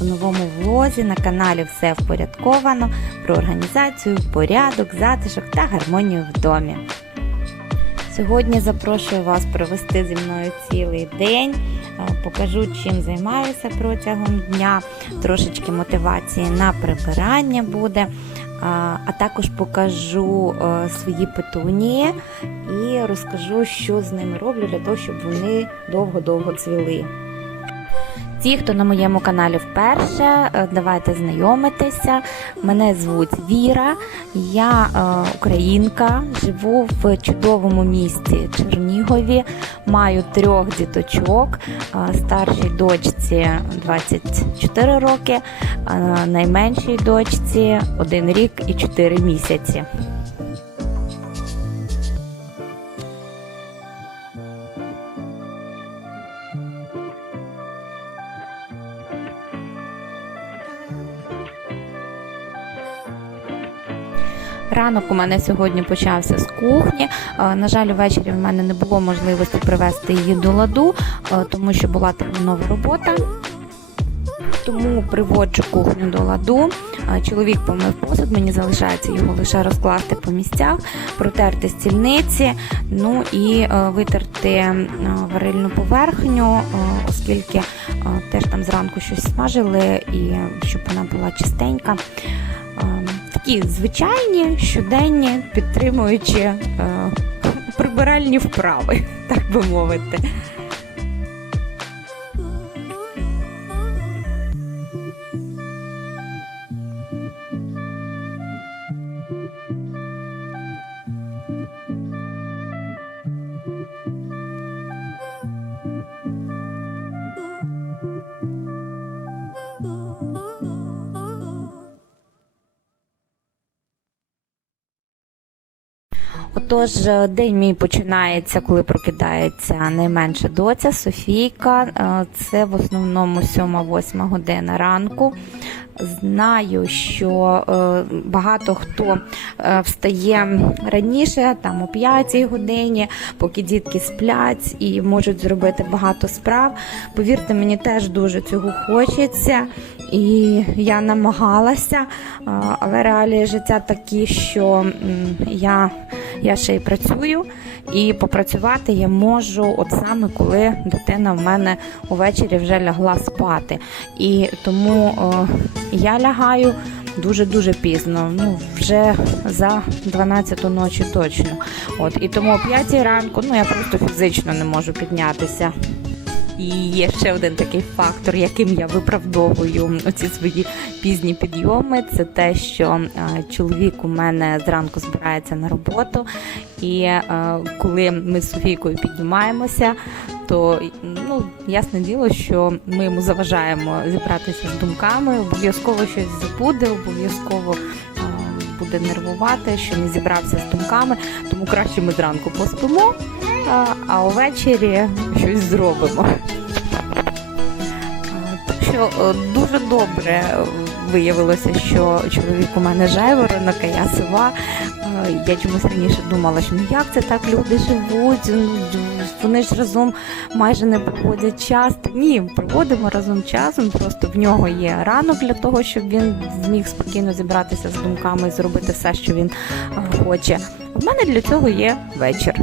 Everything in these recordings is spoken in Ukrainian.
у новому влозі на каналі Все впорядковано про організацію, порядок, затишок та гармонію в домі. Сьогодні запрошую вас провести зі мною цілий день. Е, Покажу, чим займаюся протягом дня. Трошечки мотивації на прибирання буде. А а також покажу е, свої петунії і розкажу, що з ними роблю для того, щоб вони довго-довго цвіли. Ті, хто на моєму каналі вперше, е, давайте знайомитися. Мене звуть Віра, я е, українка, живу в чудовому місті Чернігові, маю трьох діточок, е, старшій дочці 24 роки, найменшій дочці 1 рік і 4 місяці. Ранок у мене сьогодні почався з кухні. Е, На жаль, ввечері в мене не було можливості привести її до ладу, е, тому що була термінова робота. Тому приводжу кухню до ладу. Е, Чоловік помив посуд, мені залишається його лише розкласти по місцях, протерти стільниці, ну і витерти варильну поверхню, оскільки теж там зранку щось смажили, і щоб вона була чистенька. Такі звичайні, щоденні, підтримуючи е, прибиральні вправи, так би мовити. Отож, е, день мій починається, коли прокидається найменша доця Софійка. Е, Це в основному 7-8 година ранку. Знаю, що е, багато хто встає раніше, там о 5 годині, поки дітки сплять і можуть зробити багато справ. Повірте, мені теж дуже цього хочеться. І я намагалася, але реалії життя такі, що я, я ще й працюю, і попрацювати я можу от саме коли дитина в мене увечері вже лягла спати. І тому е, я лягаю дуже-дуже пізно, ну вже за 12 ночі точно. От і тому о 5 ранку ну я просто фізично не можу піднятися. І є ще один такий фактор, яким я виправдовую оці свої пізні підйоми. Це те, що е, чоловік у мене зранку збирається на роботу, і е, коли ми з Софійкою піднімаємося, то ну ясне діло, що ми йому заважаємо зібратися з думками. Обов'язково щось забуде, обов'язково. е, Буде нервувати, що не зібрався з думками, тому краще ми зранку поспимо, а, увечері щось зробимо. Що е, дуже добре виявилося, що чоловік у мене жайворонок, а я сива. Е, Я чомусь раніше думала, що ну як це так люди живуть, вони ж разом майже не проводять час. Ні, проводимо разом часом, просто в нього є ранок для того, щоб він зміг спокійно зібратися з думками і зробити все, що він е, хоче. В мене для цього є вечір.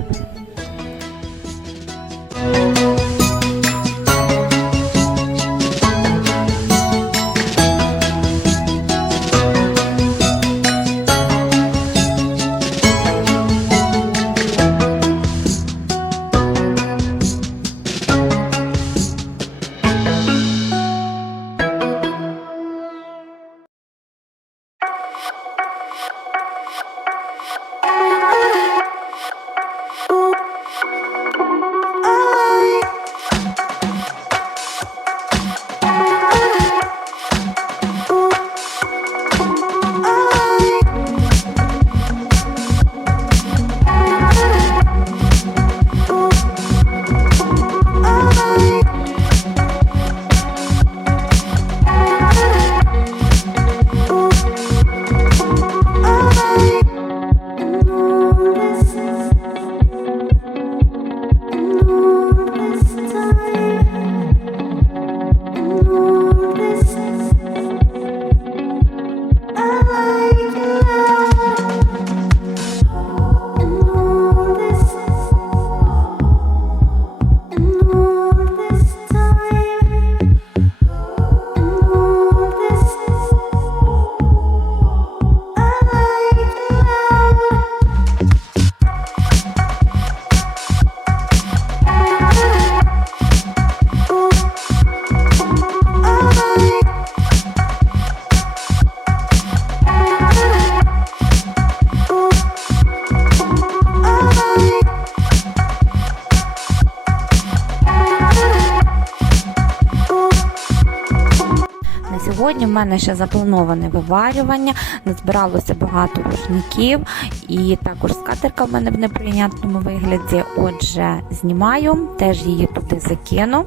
Сьогодні в мене ще заплановане виварювання, назбиралося багато рушників, і також скатерка в мене в неприйнятному вигляді. Отже, знімаю, теж її туди закину.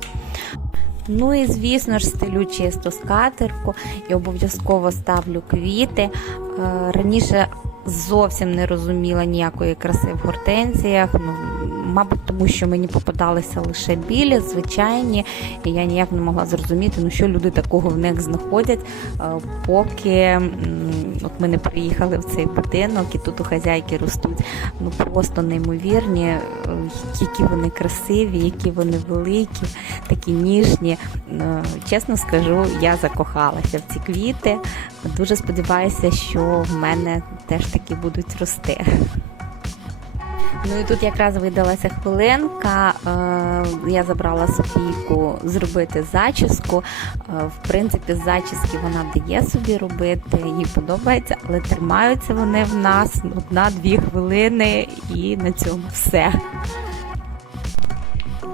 Ну і звісно ж стелю чисту скатерку і обов'язково ставлю квіти. Е, Раніше зовсім не розуміла ніякої краси в гортензіях. Ну, мабуть, тому що мені попадалися лише білі, звичайні, і я ніяк не могла зрозуміти, ну що люди такого в них знаходять, е, поки от ми не приїхали в цей будинок, і тут у хазяйки ростуть ну просто неймовірні, е, які вони красиві, які вони великі, такі ніжні. Е, Чесно скажу, я закохалася в ці квіти. Дуже сподіваюся, що в мене теж такі будуть рости. Ну і тут якраз видалася хвилинка. Е, я забрала Софійку зробити зачіску. Е, в принципі, зачіски вона дає собі робити, їй подобається, але тримаються вони в нас одна-дві хвилини, і на цьому все.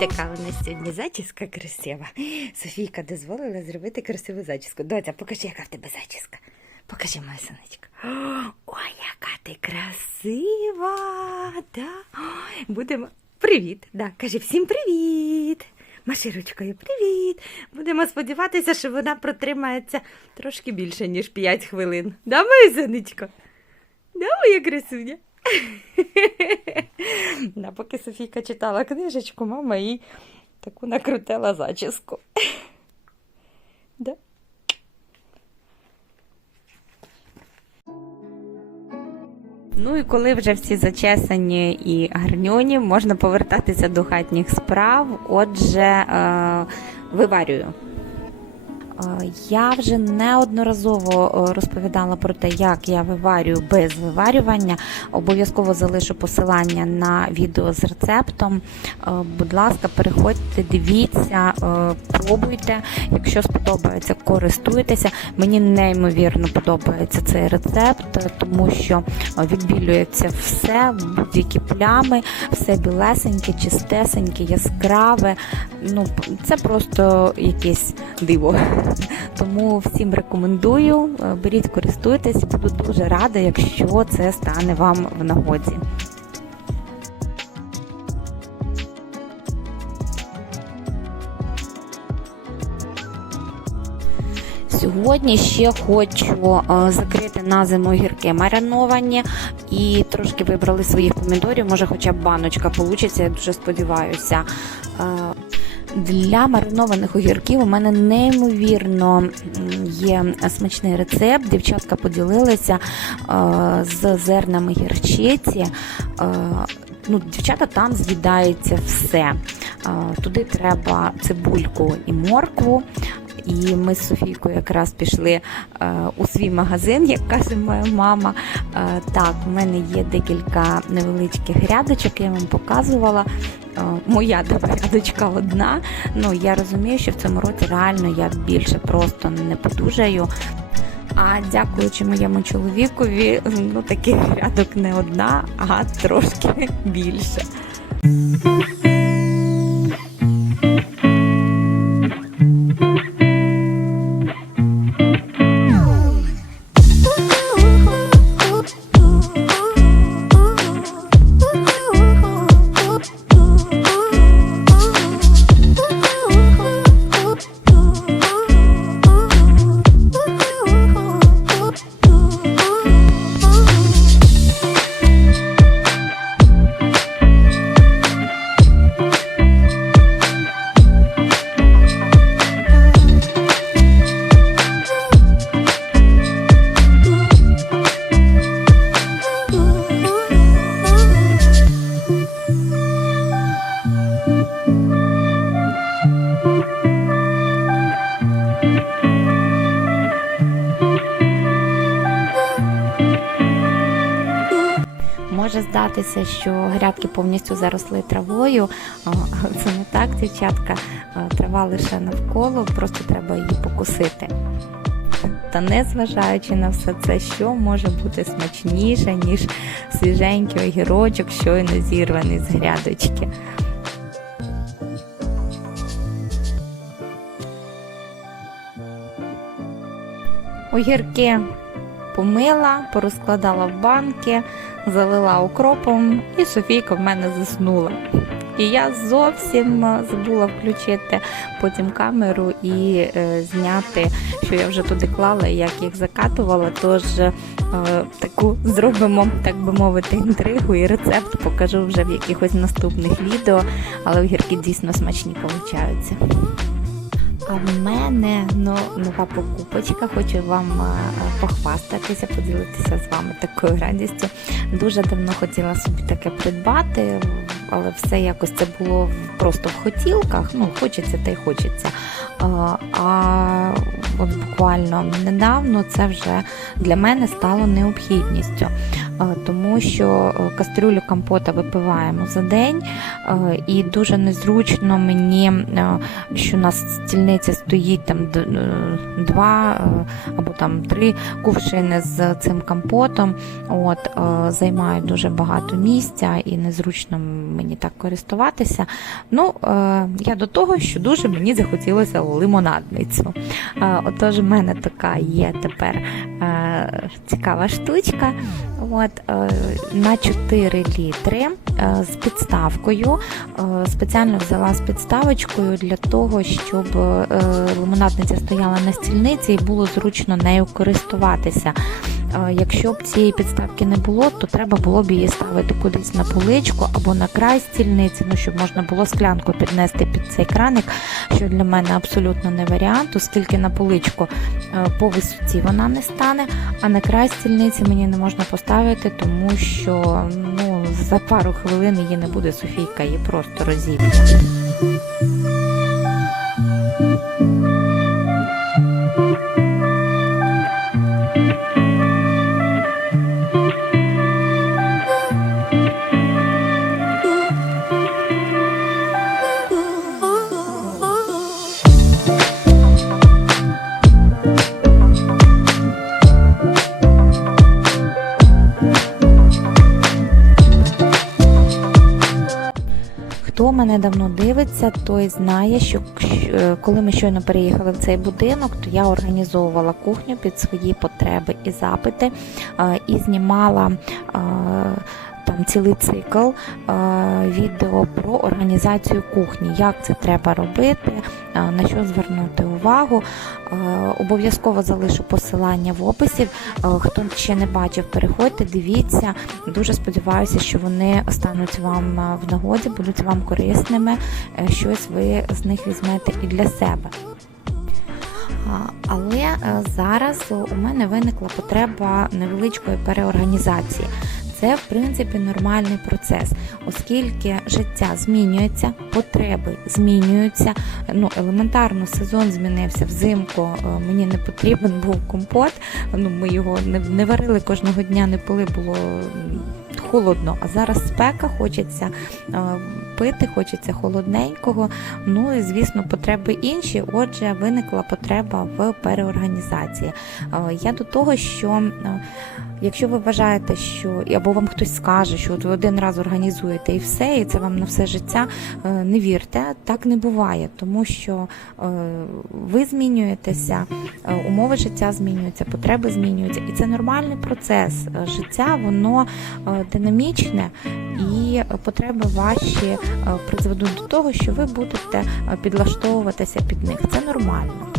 Така в нас сьогодні зачіска красива. Софійка дозволила зробити красиву зачіску. Доця, покажи, яка в тебе зачіска. Покажи, моя сонечко. Ой, яка ти красива! Да? Ой, Будемо. Привіт! Да, кажи всім привіт! Маши ручкою привіт! Будемо сподіватися, що вона протримається трошки більше, ніж 5 хвилин. Да, моя сонечко? Да, моя красуня? Да, поки Софійка читала книжечку, мама їй таку накрутила зачіску. Ну і коли вже всі зачесані і гарньоні, можна повертатися до хатніх справ. Отже, е, виварюю. Я вже неодноразово е, розповідала про те, як я виварюю без виварювання. Обов'язково залишу посилання на відео з рецептом. Е, Будь ласка, переходьте, дивіться, е, пробуйте. Якщо сподобається, користуйтеся. Мені неймовірно подобається цей рецепт, тому що відбілюється все, будь-які плями, все білесеньке, чистесеньке, яскраве. Ну, це просто якесь диво. Тому всім рекомендую, е, беріть, користуйтесь, буду дуже рада, якщо це стане вам в нагоді. Сьогодні ще хочу е, закрити на зиму гірки мариновані і трошки вибрали своїх помідорів. Може, хоча б баночка получиться, я дуже сподіваюся. Для маринованих огірків у мене неймовірно є смачний рецепт. Дівчатка поділилися е, з зернами гірчиці. Е, ну, дівчата там з'їдається все. Е, туди треба цибульку і моркву. І ми з Софійкою якраз пішли у свій магазин, як каже моя мама. Так, у мене є декілька невеличких грядочок, я вам показувала. Е, моя дочка одна. Ну я розумію, що в цьому році реально я більше просто не подужаю. А дякуючи моєму чоловікові, ну таких рядок не одна, а трошки більше. Здатися, що грядки повністю заросли травою. Це не так, дівчатка. Е, Трава лише навколо, просто треба її покусити. Та не зважаючи на все це, що може бути смачніше, ніж свіженький огірочок, щойно зірваний з грядочки. Огірки помила, порозкладала в банки, залила укропом, і Софійка в мене заснула. І я зовсім е, забула включити потім камеру і е, зняти, що я вже туди клала і як їх закатувала. Тож е, таку зробимо, так би мовити, інтригу і рецепт покажу вже в якихось наступних відео, але огірки дійсно смачні получаються. А в мене ну, нова покупочка. Хочу вам е, похвастатися, поділитися з вами такою радістю. Дуже давно хотіла собі таке придбати, але все якось це було просто в хотілках. Ну, хочеться та й хочеться. А от буквально недавно це вже для мене стало необхідністю, тому що е, кастрюлю компота випиваємо за день, е, і дуже незручно мені, е, що на стільниці стоїть там два або там три кувшини з цим компотом. От займають дуже багато місця і незручно мені так користуватися. Ну, е, я до того, що дуже мені захотілося лимонадницю. Е, Отож, в мене така є тепер е, цікава штучка. От, на 4 літри з підставкою. Спеціально взяла з підставочкою для того, щоб лимонадниця стояла на стільниці і було зручно нею користуватися. Якщо б цієї підставки не було, то треба було б її ставити кудись на поличку або на край стільниці, ну щоб можна було склянку піднести під цей краник, що для мене абсолютно не варіант, оскільки на поличку е, по висоті вона не стане, а на край стільниці мені не можна поставити, тому що ну, за пару хвилин її не буде, Софійка її просто розіб'є. Давно дивиться, той знає, що е, коли ми щойно переїхали в цей будинок, то я організовувала кухню під свої потреби і запити і знімала. Там цілий цикл е, відео про організацію кухні, як це треба робити, е, на що звернути увагу. Е, обов'язково залишу посилання в описі. Е, Хто ще не бачив, переходьте, дивіться. Дуже сподіваюся, що вони стануть вам е, в нагоді, будуть вам корисними. Щось ви з них візьмете і для себе. Але зараз у мене виникла потреба невеличкої переорганізації. Це, в принципі, нормальний процес, оскільки життя змінюється, потреби змінюються. Ну, елементарно сезон змінився взимку. е, Мені не потрібен був компот. Ну, ми його не, не варили кожного дня, не пили, було холодно. А зараз спека, хочеться е, пити, хочеться холодненького. Ну і звісно, потреби інші. Отже, виникла потреба в переорганізації. Е, Я до того, що якщо ви вважаєте, що або вам хтось скаже, що от ви один раз організуєте і все, і це вам на все життя, е, не вірте, так не буває, тому що е, ви змінюєтеся, е, умови життя змінюються, потреби змінюються, і це нормальний процес. Життя воно динамічне, і потреби ваші призведуть до того, що ви будете підлаштовуватися під них. Це нормально.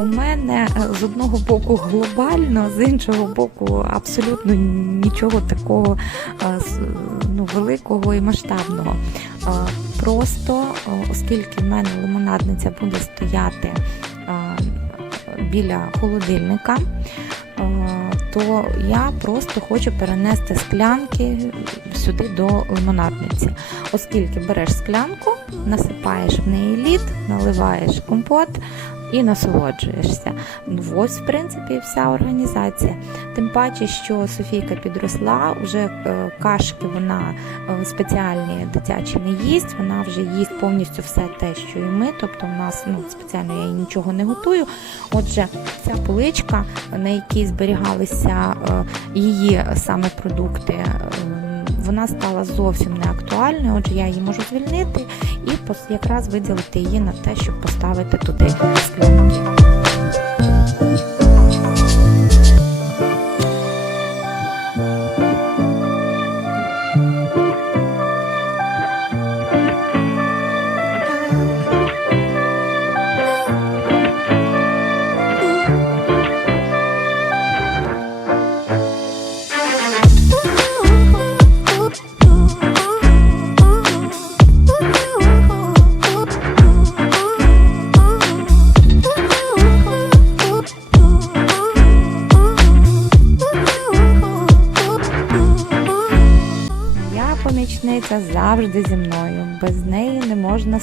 У мене е, з одного боку глобально, з іншого боку, абсолютно нічого такого е, ну, великого і масштабного. Е, Просто, оскільки в мене лимонадниця буде стояти біля холодильника, то я просто хочу перенести склянки сюди до лимонадниці. Оскільки береш склянку, насипаєш в неї лід, наливаєш компот і насолоджуєшся. Ну, ось, в принципі, вся організація. Тим паче, що Софійка підросла, вже е, кашки вона е, спеціальні дитячі не їсть, вона вже їсть повністю все те, що і ми. Тобто, в нас ну, спеціально я їй нічого не готую. Отже, ця поличка, на якій зберігалися е, її саме продукти. Вона стала зовсім не актуальною, отже, я її можу звільнити і якраз виділити її на те, щоб поставити туди склянки.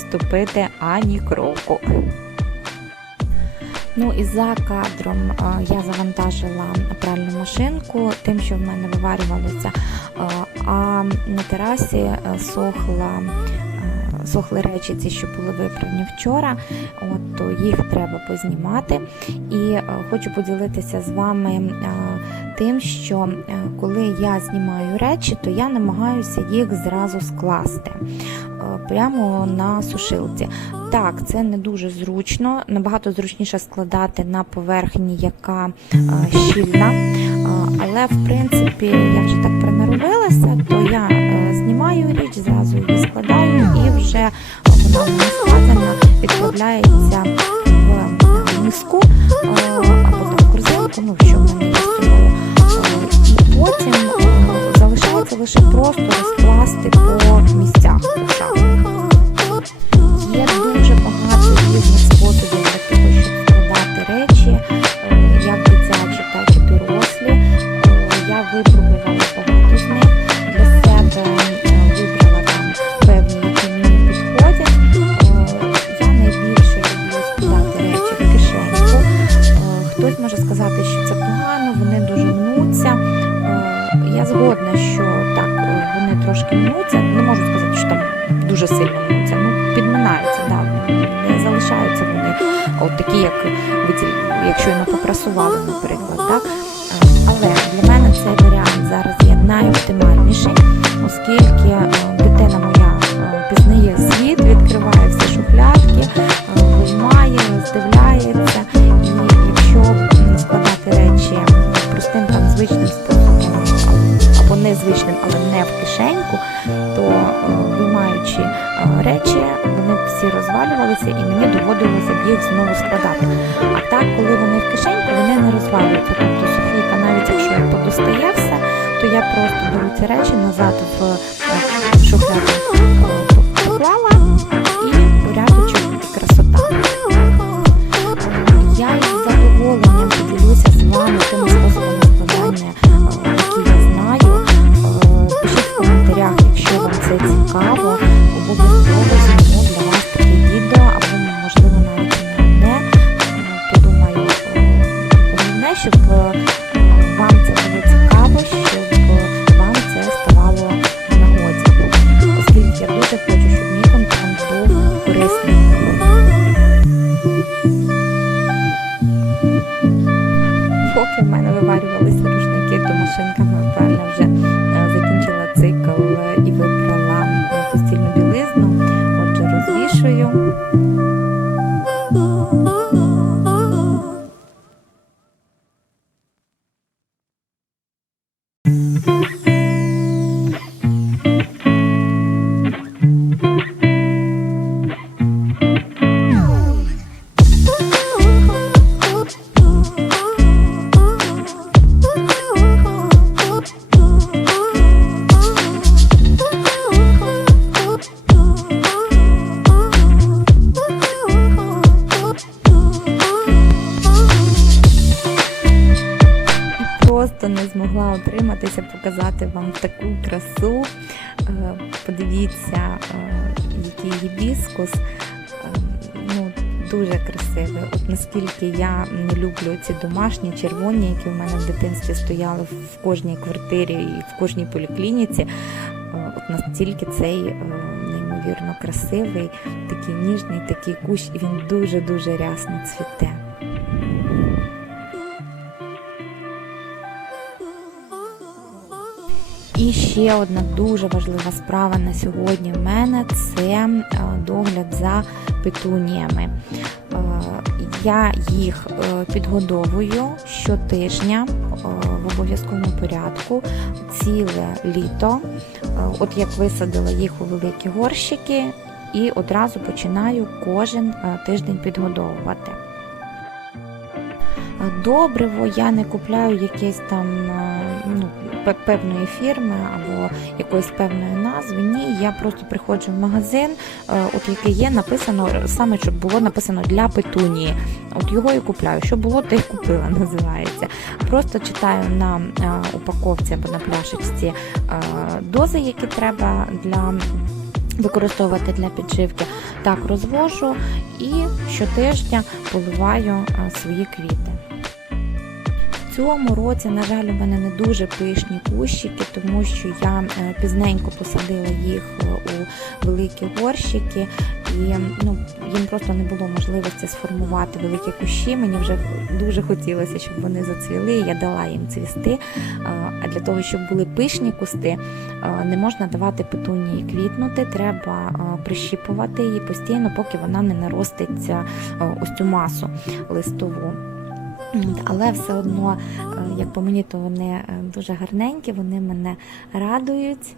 Не можна ступити ані кроку. Ну і за кадром я завантажила пральну машинку тим, що в мене виварювалося, а на терасі е, сохла. е, Сохли речі, ці, що були випрані вчора, от то їх треба познімати. І е, хочу поділитися з вами тим, що коли я знімаю речі, то я намагаюся їх зразу скласти прямо на сушилці. Так, це не дуже зручно, набагато зручніше складати на поверхні, яка е, щільна. Е, Але в принципі я вже так приноровилася, то я е, знімаю річ, зразу її складаю, і вже вона в складена, відправляється в миску е, або там корзинку, ну що в мене. Е, І потім е, залишається лише просто розкласти по місцях такі, як ви ці- як попрасували, наприклад. Так? Домашні червоні, які в мене в дитинстві стояли в кожній квартирі і в кожній поліклініці. Е, От настільки цей е, неймовірно красивий, такий ніжний, такий кущ, і він дуже-дуже рясно цвіте. І ще одна дуже важлива справа на сьогодні в мене це е, догляд за петуніями. Я їх е, підгодовую щотижня е, в обов'язковому порядку ціле літо. Е, От як висадила їх у великі горщики, і одразу починаю кожен тиждень підгодовувати. Добриво я не купляю якесь там певної фірми або якоїсь певної назви. Ні, я просто приходжу в магазин, е, от який є, написано саме, щоб було написано для петунії. От його і купляю. Що було, те й купила, називається. Просто читаю на е, упаковці або на пляшечці е, дози, які треба для. Використовувати для підживки, так розвожу і щотижня поливаю свої квіти. Цьому році, на жаль, у мене не дуже пишні кущики, тому що я е, пізненько посадила їх е, у великі горщики, і ну, їм просто не було можливості сформувати великі кущі. Мені вже дуже хотілося, щоб вони зацвіли. Я дала їм цвісти. А для того, щоб були пишні кусти, е, не можна давати петунії квітнути. Треба прищіпувати її постійно, поки вона не нароститься ось цю масу листову. Але все одно, е, як по мені, то вони е, дуже гарненькі, вони мене радують.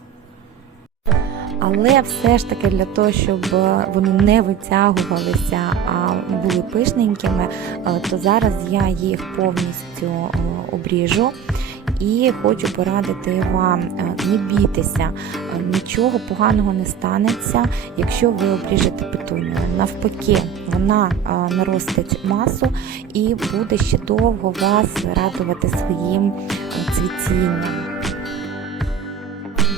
Але все ж таки для того, щоб е, вони не витягувалися, а були пишненькими, то зараз я їх повністю обріжу. І хочу порадити вам не бійтеся, е, нічого поганого не станеться, якщо ви обріжете петунію. Навпаки, вона е, наростить масу і буде ще довго вас радувати своїм е, цвітінням.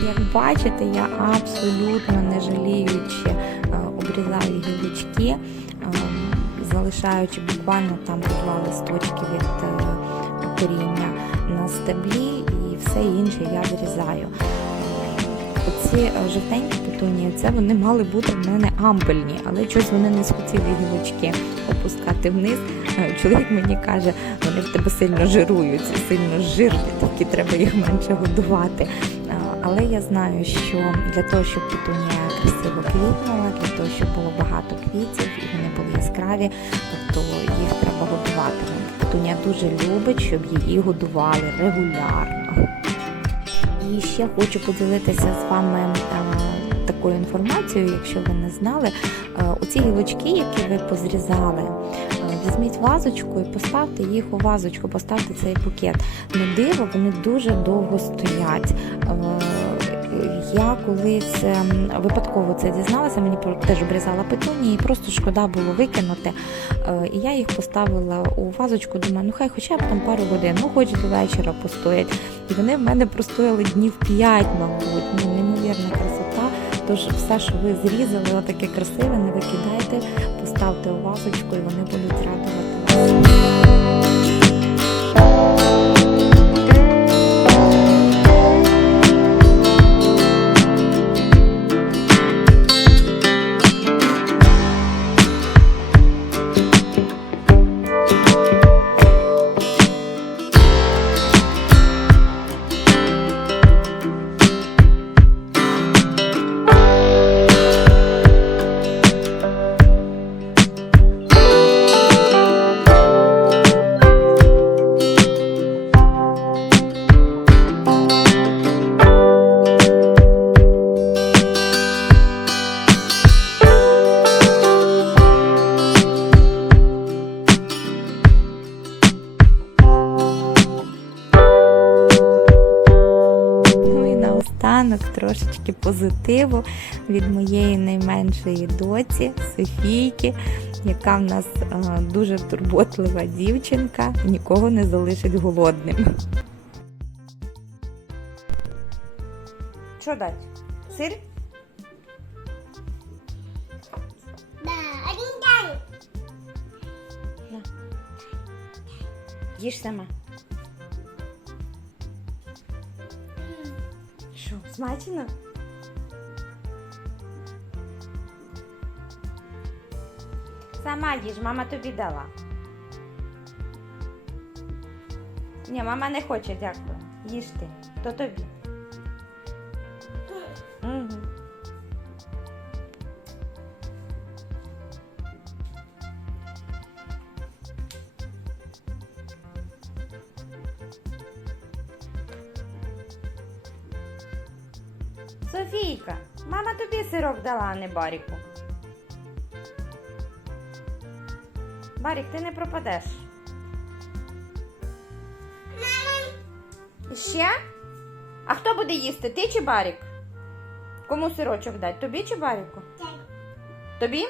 Як бачите, я абсолютно не жаліючи обрізаю гілочки, залишаючи буквально там по два листочки від коріння на стеблі все інше я зрізаю. Оці е, жовтенькі петунії, це вони мали бути в мене ампельні, але щось вони не схотіли гілочки опускати вниз. Е, Чоловік мені каже, вони в тебе сильно жирують, сильно жирні, такі треба їх менше годувати. Е, Але я знаю, що для того, щоб петунія красиво квітнула, для того, щоб було багато квітів і вони були яскраві, то їх треба годувати. Петунія дуже любить, щоб її годували регулярно. І ще хочу поділитися з вами е, такою інформацією, якщо ви не знали. Е, Оці гілочки, які ви позрізали, е, візьміть вазочку і поставте їх у вазочку, поставте цей букет. На диво вони дуже довго стоять. Я колись ем, випадково це дізналася, мені теж обрізала петунії, і просто шкода було викинути. Е, І я їх поставила у вазочку, думаю, ну хай хоча б там пару годин, ну хоч до вечора постоять. І вони в мене простояли днів 5, мабуть. Ну, неймовірна красота. Тож все, що ви зрізали, отаке красиве, не викидайте, поставте у вазочку, і вони будуть радувати вас. Трошечки позитиву від моєї найменшої доці Софійки, яка в нас е, дуже турботлива дівчинка, нікого не залишить голодним. Що дати? Сир? Да, один дай. Їж сама. Що, смачно? Сама їж, мама тобі дала. Ні, мама не хоче, дякую. Їж ти. То тобі. Софійка, мама тобі сирок дала, а не Баріку. Барік, ти не пропадеш. І Ще? А хто буде їсти? Ти чи Барік? Кому сирочок дать? Тобі чи Баріку? Тобі?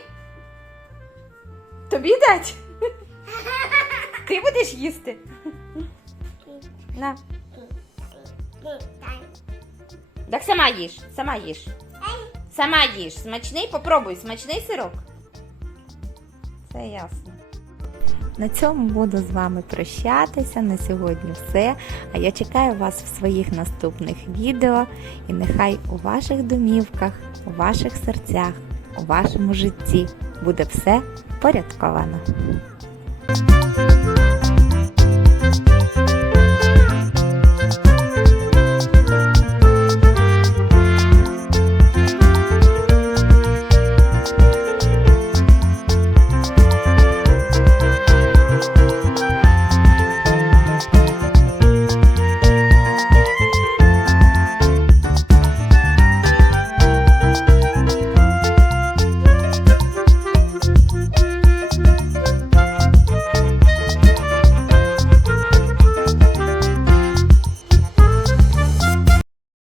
Тобі дать? Ти будеш їсти? На. Так сама їж, сама їж. Сама їж. Смачний, попробуй, смачний сирок. Це ясно. На цьому буду з вами прощатися. На сьогодні все. А я чекаю вас в своїх наступних відео. І нехай у ваших домівках, у ваших серцях, у вашому житті буде все порядковано.